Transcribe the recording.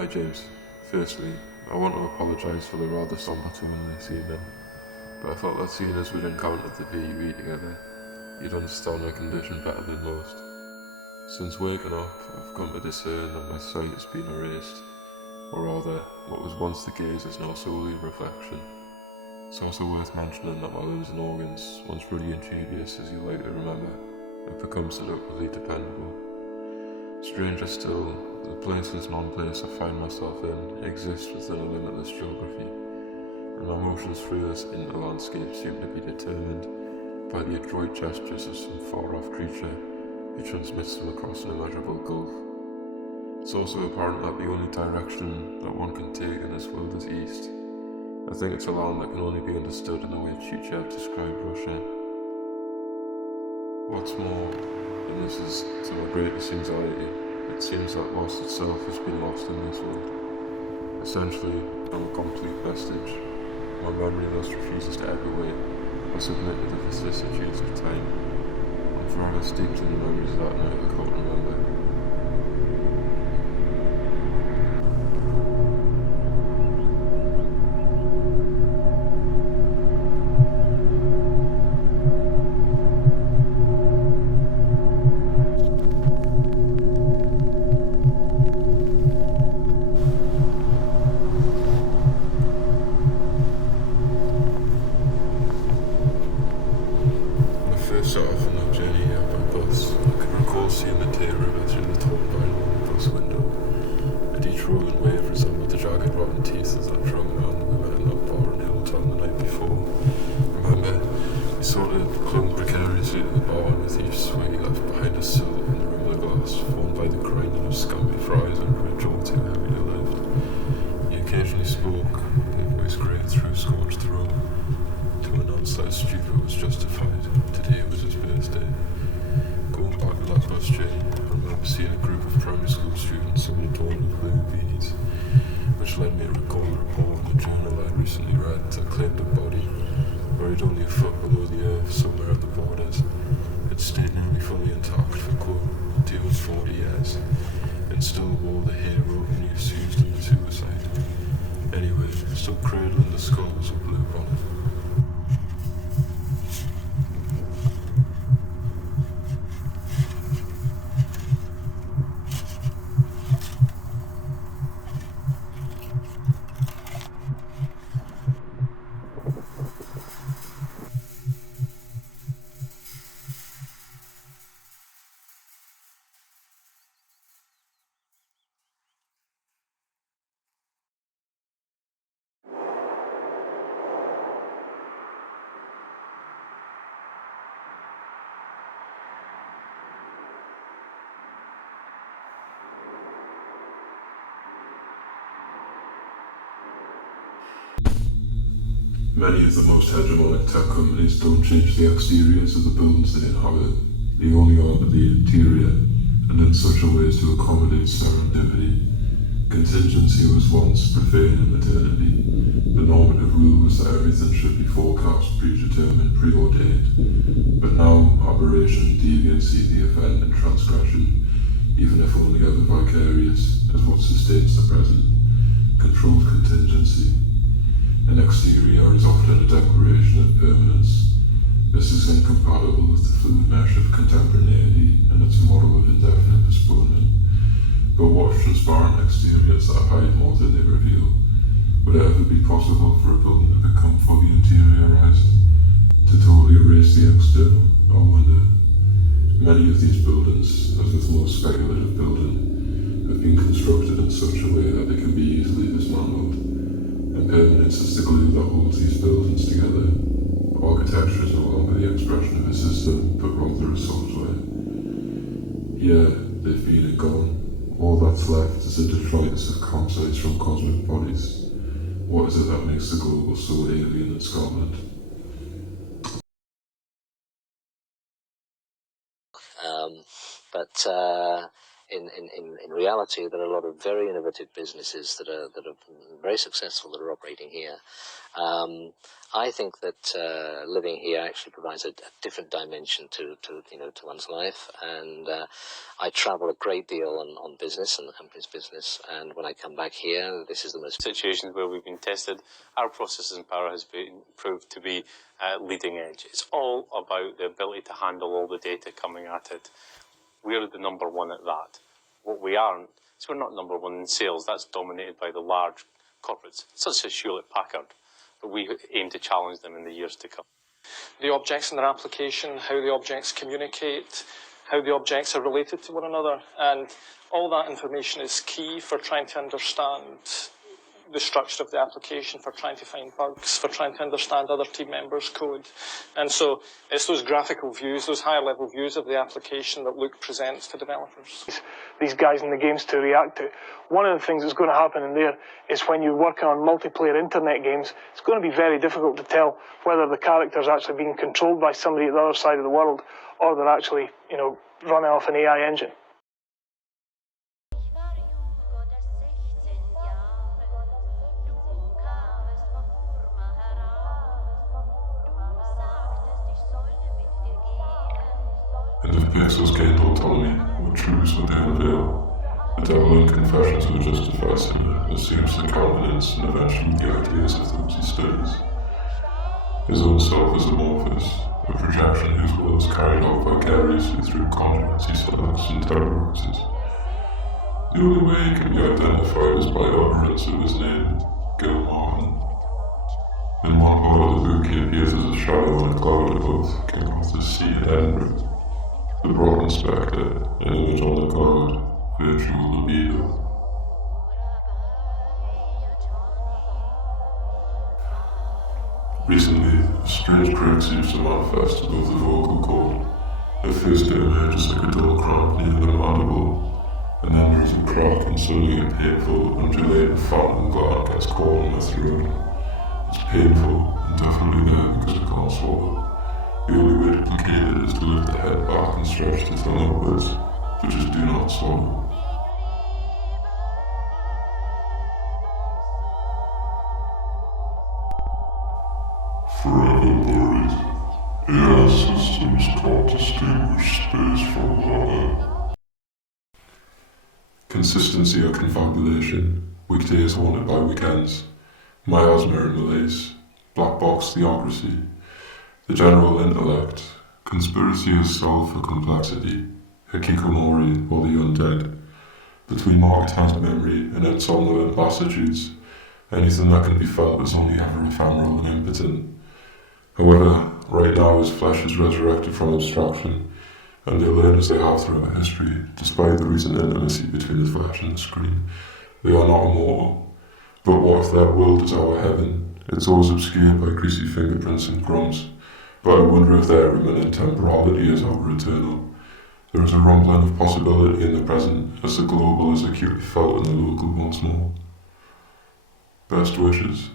Hi James. Firstly, I want to apologise for the rather sombre tone this evening, but I thought that seeing as we'd encountered the VUE together, you'd understand my condition better than most. Since waking up, I've come to discern that my sight has been erased, or rather, what was once the gaze is now solely a reflection. It's also worth mentioning that my limbs and organs, once ruddy and dubious as you likely remember, have become seductively dependable. Stranger still, the place and non-place I find myself in exists within a limitless geography, and my motions through this inter-landscape seem to be determined by the adroit gestures of some far-off creature who transmits them across an immeasurable gulf. It's also apparent that the only direction that one can take in this world is east. I think it's a land that can only be understood in the way Chichev described Russia. What's more, and this is to my greatest anxiety, it seems that lost itself has been lost in this world. Essentially, I'm a complete vestige. My memory thus refuses to ebb away or submit to the vicissitudes of time. I'm forever steeped in the memories of that night I can't remember. Set off on that journey by bus, I can recall seeing the Tay River through the torn vinyl bus window, and each rolling wave resembled the jagged rotten teeth of that drunk man we met in that bar in Hilltown the night before. Remember, we sort of clung precariously to the bar with each swig left behind a silt in the rim of the glass, formed by the grinding of scampi fries under a jaw too heavy to lift. He occasionally spoke, his voice grated through scorched throat, to announce that his stupor was justified. Today was his birthday. Going back to that bus journey, I remember seeing a group of primary school students all adorned with blue beanies, which led me to recall a report in the journal I'd recently read that claimed a body, buried only a foot below the earth somewhere at the borders, had stayed nearly fully intact for quote, 40 years, and still wore the hero noose used in the suicide. Anyway, still cradling the skulls of blue bonnet. Many of the most hegemonic tech companies don't change the exteriors of the buildings they inhabit. They only alter the interior, and in such a way as to accommodate serendipity. Contingency was once prevailing in modernity. The normative rule was that everything should be forecast, predetermined, preordained. But now, aberration, deviancy, the event, and transgression, even if only ever vicarious, is what sustains the present. Controlled contingency. An exterior is often a declaration of permanence. This is incompatible with the fluid mesh of contemporaneity and its model of indefinite postponement. But what transparent exteriors that hide more than they reveal? Would it ever be possible for a building to become fully interiorized? To totally erase the external? I wonder. Many of these buildings, as with most speculative building, have been constructed in such a way that they can be easily dismantled. And permanence is the glue that holds these buildings together. Architecture is no longer the expression of a system, but rather a software. Yeah, they've been and gone. All that's left is a detritus of composites from cosmic bodies. What is it that makes the global so alien in Scotland? But But in reality, there are a lot of very innovative businesses that are very successful that are operating here. I think that living here actually provides a different dimension to one's life, and I travel a great deal on business and the company's business, and when I come back here, this is the most situations where we've been tested. Our processing power has been proved to be leading edge. It's all about the ability to handle all the data coming at it. We're the number one at that. What we aren't is we're not number one in sales. That's dominated by the large corporates, such as Hewlett-Packard. But we aim to challenge them in the years to come. The objects in their application, how the objects communicate, how the objects are related to one another, and all that information is key for trying to understand the structure of the application, for trying to find bugs, for trying to understand other team members' code. And so it's those graphical views, those higher level views of the application that Luke presents to developers. These guys in the games to react to. One of the things that's going to happen in there is when you're working on multiplayer internet games, it's going to be very difficult to tell whether the character's actually being controlled by somebody at the other side of the world, or they're actually, running off an AI engine. And if pixels gained autonomy, or truths would then avail, the devil in confessions would justify sin, as seems the countenance and eventually the ideas of those he studies. His own self is amorphous, a projection whose will is carried out vicariously through conjugates he selects and terrorizes. The only way he can be identified is by utterance of his name, Gil-Martin. In one part of the book he appears as a shadow on a cloud above King Arthur's seat in Edinburgh. The broad inspector, an image on the cloud, virtual libido. Recently, a strange crack seems to manifest above the vocal cord. At first it emerges like a dull cramp near the mandible, and then there is a crack and suddenly a painful, undulating phantom gland gets caught in the throat. It's painful, and definitely there because it can't swallow. The only way to placate it is to lift the head back and stretch the tongue upwards, but just do not swallow. Forever buried, AI systems can't distinguish space from matter. Consistency or confabulation, weekdays haunted by weekends, miasma and malaise, black box theocracy, the general intellect, conspiracy is solved for complexity, hikikomori or the undead, between archetyped memory and insomnolent lassitudes, anything that can be felt is only ever ephemeral and impotent. However, right now his flesh is resurrected from abstraction, and they learn as they have throughout history, despite the recent intimacy between the flesh and the screen. They are not immortal, but what if that world is our heaven? It's always obscured by greasy fingerprints and crumbs. But I wonder if their imminent temporality is our eternal. There is a rumbling of possibility in the present, as the global is acutely felt in the local once more. Best wishes.